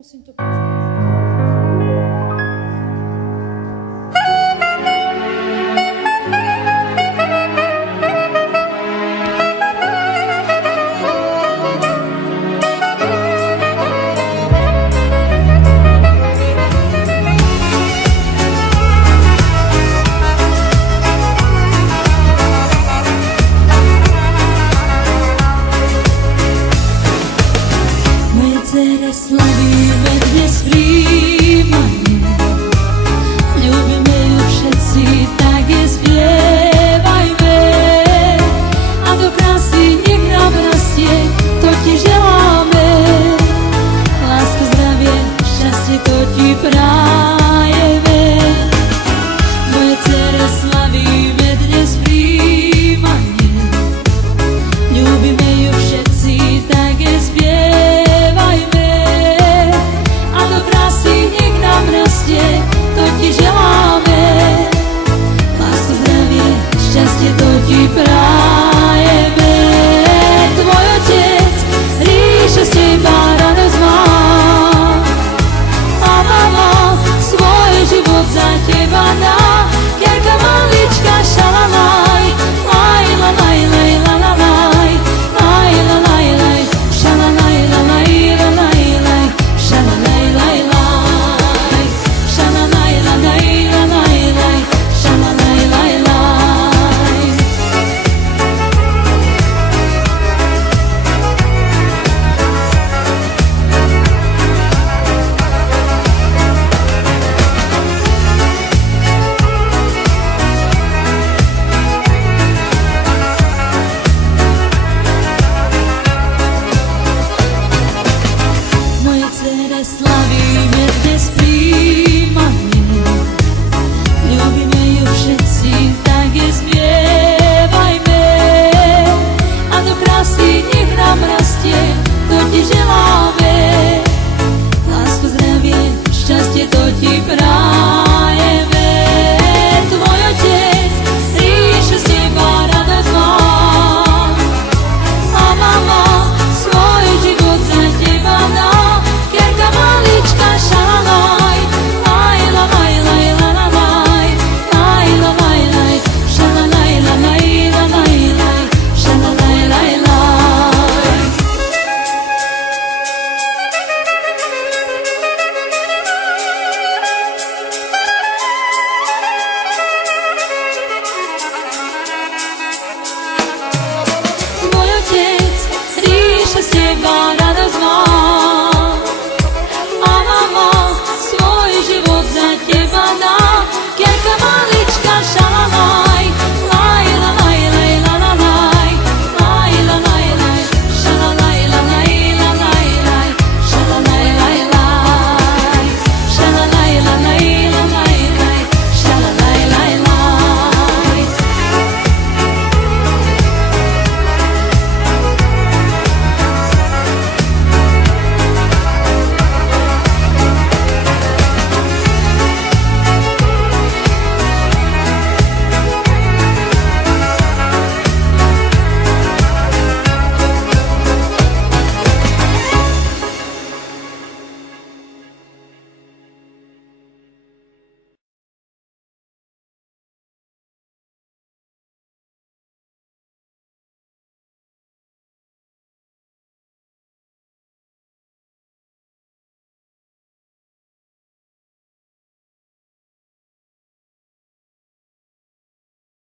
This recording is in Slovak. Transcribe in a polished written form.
Musím to Dcere slavíme dnes príjmanie, ľúbime ju všetci, tak je spievajme. A do krásy nech nám rastie, to ti želáme. Lásko, zdravie, šťastie, to ti prajeme. Moje dcere slavíme dnes príjmanie, ľúbime ju všetci, tak je spievajme. To ti želáme, lásku, zdravie, šťastie, to ti prajeme. Tvoj otec ríše z teba radosť má, a mama svoj život za teba dá. Kierka malička, šalalaj, laj, lalaj, laj, lalalaj, laj, lalaj, laj, šalalaj, lalaj, lalaj, laj, šalalaj, laj, laj. Moje dcere slavíme dnes príjmanie,